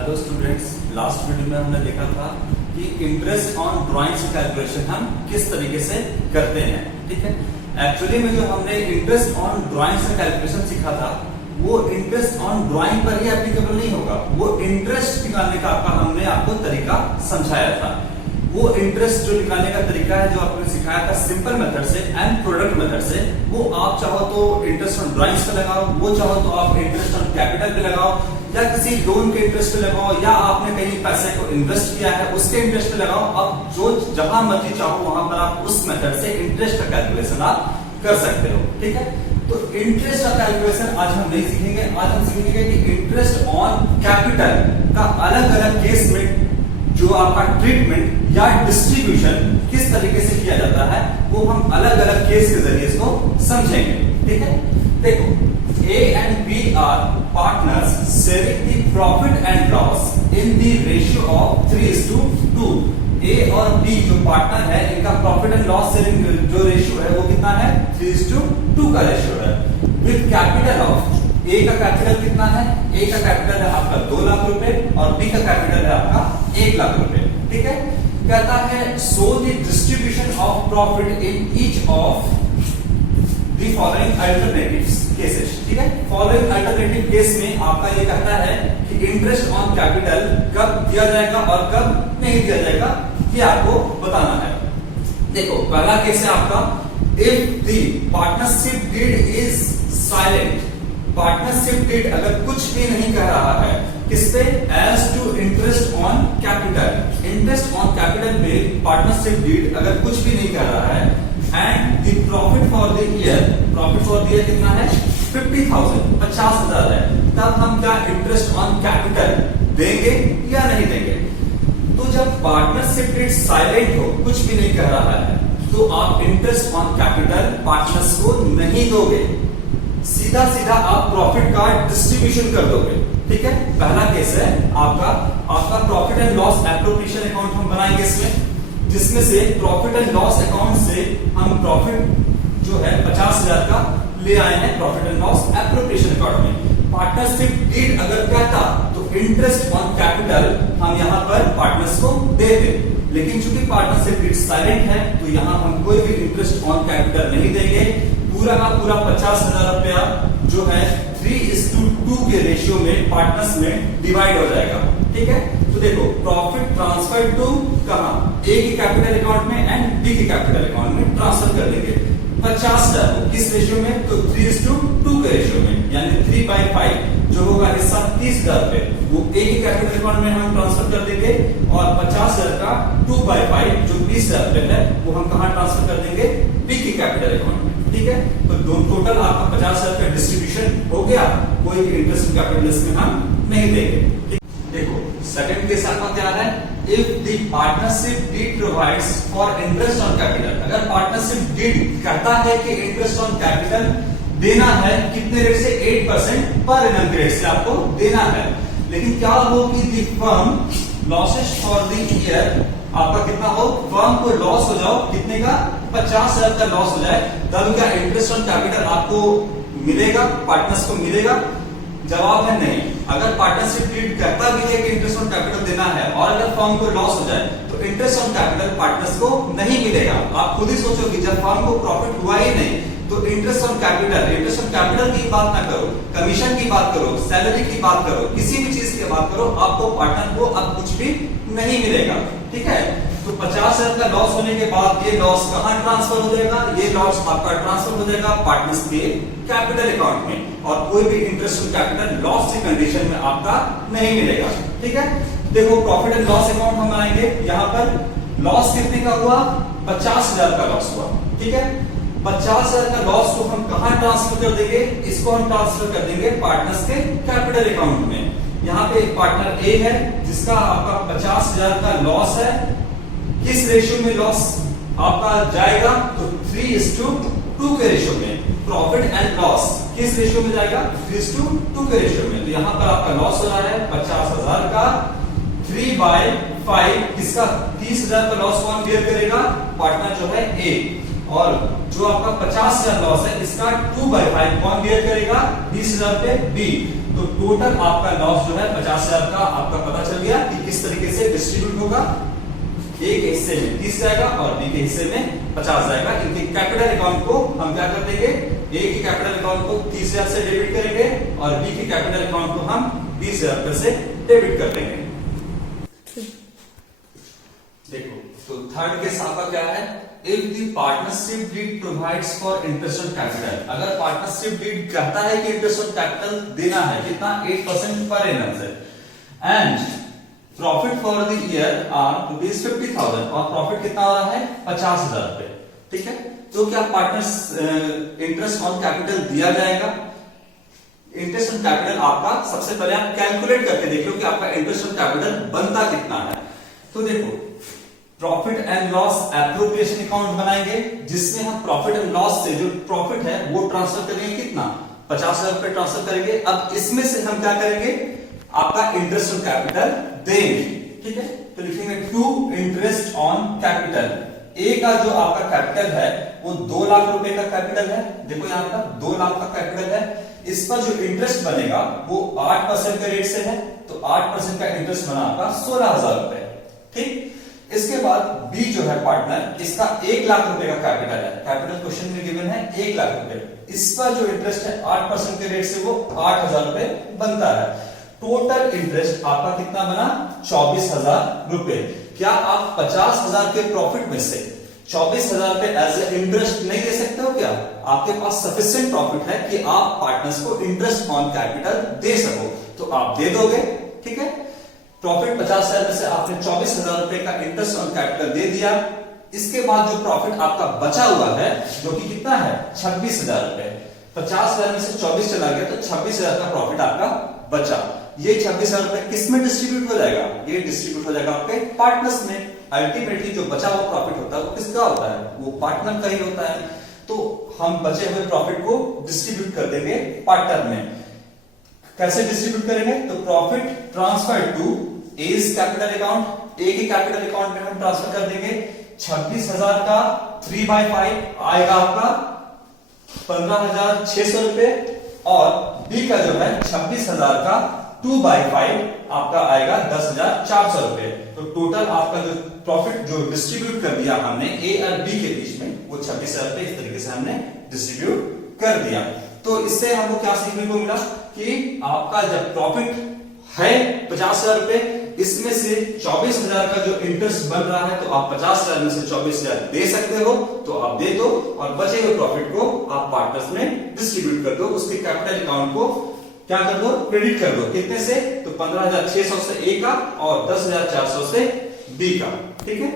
Hello students, last video में हमने देखा था कि इंटरेस्ट ऑन ड्राइंग्स कैलकुलेशन हम किस तरीके से करते हैं। ठीक है, एक्चुअली में जो हमने इंटरेस्ट ऑन ड्राइंग्स का कैलकुलेशन सीखा था वो इंटरेस्ट ऑन ड्राइंग पर ही एप्लीकेबल नहीं होगा। वो इंटरेस्ट निकालने का हमने आपको तरीका समझाया था। वो इंटरेस्ट जो निकालने का तरीका है जो आपने सिखाया था सिंपल मेथड से एंड प्रोडक्ट मेथड से, वो आप चाहो तो इंटरेस्ट ऑन ड्राइंग्स पे लगाओ, वो चाहो तो आप इंटरेस्ट ऑन कैपिटल पे लगाओ, या किसी लोन के इंटरेस्ट पे लगाओ, या आपने कहीं पैसे को इन्वेस्ट किया है उसके इंटरेस्ट पे लगाओ। अब जो जहां मर्जी चाहो वहां पर आप उस मेथड से इंटरेस्ट का कैलकुलेशन आप कर सकते हो। ठीक है, तो इंटरेस्ट का कैलकुलेशन आज हम नहीं सीखेंगे। आज हम सीखेंगे कि इंटरेस्ट ऑन कैपिटल का अलग अलग केस में जो आपका ट्रीटमेंट या डिस्ट्रीब्यूशन किस तरीके से किया जाता है वो हम अलग अलग केस के जरिए इसको समझेंगे। ठीक है, देखो, A and B are partners sharing the profit and loss in the ratio of 3:2। A और B जो पार्टनर है इनका प्रॉफिट एंड लॉस शेयरिंग जो रेशियो है वो कितना है, 3:2 का रेशियो है। विद कैपिटल ऑफ A का कैपिटल कितना है, A का कैपिटल है आपका 2 लाख रुपए और B का कैपिटल है आपका 1 लाख रुपए। ठीक है, कहता है so the distribution of profit in each of the following alternatives cases. ठीक है, फॉलोइंग अल्टरनेटिव केस में आपका ये कहता है कि इंटरेस्ट ऑन कैपिटल कब दिया जाएगा और कब नहीं दिया जाएगा ये आपको बताना है। देखो, पहला केस है आपका if the partnership deed is silent. Partnership deed अगर कुछ भी नहीं कह रहा है किस पे, as to interest on capital. Interest on capital पे पार्टनरशिप डीड अगर कुछ भी नहीं कह रहा है and the profit for the year, profit for the year कितना है, 50,000, 50,000 है, तब हम क्या इंटरेस्ट ऑन कैपिटल देंगे या नहीं देंगे। तो जब पार्टनरशिप डीड साइलेंट हो, कुछ भी नहीं कह रहा है, तो आप इंटरेस्ट ऑन कैपिटल पार्टनर्स को नहीं दोगे, सीधा सीधा आप प्रॉफिट का डिस्ट्रीब्यूशन कर दोगे। ठीक है, पहला केस है आपका profit and loss appropriation account हम बनाएंगे इसमें, जिसमें से प्रॉफिट एंड लॉस अकाउंट से हम प्रॉफिट जो है 50,000 का ले आए हैं profit and loss appropriation account में। पार्टनरशिप डीड अगर कहता तो इंटरेस्ट ऑन कैपिटल हम यहाँ पर पार्टनर्स को देते, लेकिन चूंकि पार्टनरशिप डीड साइलेंट है तो यहाँ हम कोई भी इंटरेस्ट ऑन कैपिटल नहीं देंगे। पूरा का पूरा 50,000 रुपया जो है 3:2 के रेशियो में पार्टनर्स में डिवाइड हो जाएगा। ठीक है, तो देखो, प्रॉफिट ट्रांसफर टू कहां, ए के कैपिटल अकाउंट में एंड बी के कैपिटल अकाउंट में ट्रांसफर कर देंगे। 50,000 को किस रेशियो में, तो 3:2 के रेशियो में, यानी 3/5 जो होगा हिस्सा 30,000 पे वो ए के कैपिटल अकाउंट में हम ट्रांसफर कर देंगे और 50,000 का 2/5 जो 20,000 पे है वो हम कहां ट्रांसफर कर देंगे, बी के कैपिटल अकाउंट में। ठीक है, तो टोटल आपका 50,000 का डिस्ट्रीब्यूशन हो गया, कोई भी इंटरेस्ट कैपिटल इसमें हम नहीं देंगे। देखो, सेकंड केस आपका क्या है, if the partnership deed provides for interest on capital. अगर पार्टनरशिप डीड कहता है कि इंटरेस्ट ऑन कैपिटल देना है कितने रेट से, 8% पर एनम रेट से आपको देना है, लेकिन क्या हो कि the firm losses for the year आपका कितना हो, फर्म को लॉस हो जाओ कितने का, 50,000 का लॉस हो जाए, तब क्या इंटरेस्ट ऑन कैपिटल आपको मिलेगा, पार्टनर्स को मिलेगा। जवाब है नहीं। अगर पार्टनरशिप डीड कहता भी है कि इंटरेस्ट ऑन कैपिटल देना है और अगर फर्म को लॉस हो जाए तो इंटरेस्ट ऑन कैपिटल पार्टनर्स को नहीं मिलेगा। आप खुद ही सोचो कि जब फर्म को प्रॉफिट हुआ ही नहीं तो इंटरेस्ट ऑन कैपिटल की बात ना करो, कमीशन की बात करो, सैलरी की बात करो, किसी भी चीज की बात करो, आपको पार्टनर को अब कुछ भी नहीं मिलेगा। ठीक है, तो 50,000 का लॉस होने के बाद ये लॉस कहां ट्रांसफर हो जाएगा, ये लॉस आपका ट्रांसफर हो जाएगा पार्टनर्स के कैपिटल अकाउंट में और कोई भी इंटरेस्ट ऑन कैपिटल लॉस की कंडीशन में आपका नहीं मिलेगा। ठीक है, देखो, प्रॉफिट एंड लॉस अकाउंट हम बनाएंगे, यहाँ पर लॉस कितने का हुआ, 50,000 का लॉस हुआ। ठीक है, 50,000 का लॉस को हम कहां ट्रांसफर कर देंगे, इसको हम ट्रांसफर कर देंगे पार्टनर्स के कैपिटल अकाउंट में। यहाँ पे एक पार्टनर ए है जिसका आपका 50,000 का लॉस है, किस रेशियो में लॉस आपका जाएगा, तो 3:2 के रेशियो में। प्रॉफिट एंड लॉस किस रेशियो में जाएगा, 3:2 के रेशियो में। तो यहाँ पर आपका लॉस हो रहा है 50,000 का 3/5, किसका 30,000 का लॉस कौन बेयर करेगा, पार्टनर जो है ए, और जो आपका 50,000 लॉस है इसका 2/5 कौन बेयर करेगा, 20,000 पे बी। तो टोटल आपका लॉस जो है 50,000 का आपका पता चल गया कि किस तरीके से डिस्ट्रीब्यूट होगा। ए के हिस्से में 30 जाएगा और बी के हिस्से में 50 जाएगा। इनके कैपिटल अकाउंट को हम क्या कर देंगे, ए की कैपिटल अकाउंट को 30,000 से डेबिट करेंगे और बी की कैपिटल अकाउंट को हम 20,000 रुपए से डेबिट कर देंगे। देखो तो थर्ड केस आपका क्या है, if the partnership deed provides for interest on capital, अगर पार्टनरशिप डीड कहता है कि इंटरेस्ट ऑन कैपिटल देना है कितना 8% पर एनम से, and profit for the year are ₹50,000 और प्रॉफिट कितना हो रहा है 50,000 रुपए, ठीक है। तो क्या पार्टनर्स इंटरेस्ट ऑन कैपिटल दिया जाएगा। इंटरेस्ट ऑन कैपिटल आपका सबसे पहले आप कैलकुलेट करके देख लो कि आपका इंटरेस्ट ऑन कैपिटल बनता कितना है। तो देखो profit and loss appropriation account बनाएंगे जिसमें हम प्रॉफिट एंड लॉस से जो प्रॉफिट है वो ट्रांसफर करेंगे कितना 50,000 रुपए ट्रांसफर करेंगे। अब इसमें से हम क्या करेंगे आपका इंटरेस्ट ऑन कैपिटल देंगे, ठीक है। तो लिखेंगे टू इंटरेस्ट ऑन कैपिटल। ए का जो आपका कैपिटल है वो 2 लाख रुपए का कैपिटल है, देखो यहां पर 2 लाख का कैपिटल है। इस पर जो इंटरेस्ट बनेगा वो 8% के रेट से है, तो 8% का इंटरेस्ट बना आपका 16,000 रुपए, ठीक। इसके बाद बी जो है पार्टनर, इसका 1 लाख रुपए का कैपिटल है, कैपिटल क्वेश्चन में गिवन है 1 लाख रुपए। इस पर जो इंटरेस्ट है 8% के रेट से वो 8,000 रुपए बनता है। टोटल इंटरेस्ट आपका कितना बना 24,000 रुपए। क्या आप 50,000 के प्रॉफिट में से 24,000 रुपए एज ए इंटरेस्ट नहीं दे सकते हो क्या। आपके पास सफिशिएंट प्रॉफिट है कि आप पार्टनर्स को इंटरेस्ट ऑन कैपिटल दे सको, तो आप दे दोगे, ठीक है। प्रॉफिट 50,000 में से आपने 24,000 रुपए का इंटरेस्ट ऑन कैपिटल दे दिया। इसके बाद जो प्रॉफिट आपका बचा हुआ है जो कि कितना है 26,000 रुपए, 50,000 में से 24 चला गया तो 26,000 का प्रॉफिट आपका बचा। ये 26,000 रुपए किस में डिस्ट्रीब्यूट हो जाएगा, ये डिस्ट्रीब्यूट हो जाएगा आपके पार्टनर्स में। अल्टीमेटली जो बचा हुआ प्रॉफिट होता है वो किसका होता है, वो पार्टनर का ही होता है। तो हम बचे हुए प्रॉफिट को डिस्ट्रीब्यूट कर देंगे पार्टनर में। कैसे डिस्ट्रीब्यूट करेंगे, तो profit transfer to A's capital account, A के कैपिटल अकाउंट में हम ट्रांसफर कर देंगे। 26,000 का 3/5 आएगा आपका 15,600 रुपए और बी का जो है 26,000 का 2/5 आपका आएगा 10,400 रुपए। तो टोटल आपका जो प्रॉफिट जो डिस्ट्रीब्यूट कर दिया हमने ए और बी के बीच में वो 26,000 रुपए इस तरीके से हमने डिस्ट्रीब्यूट कर दिया। तो इससे हमको क्या सीखने को मिला कि आपका जब प्रॉफिट है 50,000 रुपए, इसमें से 24,000 का जो इंटरेस्ट बन रहा है तो आप 50,000 में से 24,000 दे सकते हो, तो आप दे दो और बचे हुए प्रॉफिट को आप पार्टनर्स में डिस्ट्रीब्यूट कर दो। उसके कैपिटल अकाउंट को क्या कर दो, क्रेडिट कर दो। कितने से, तो 15,600 से ए का और 10,400 से बी का, ठीक है।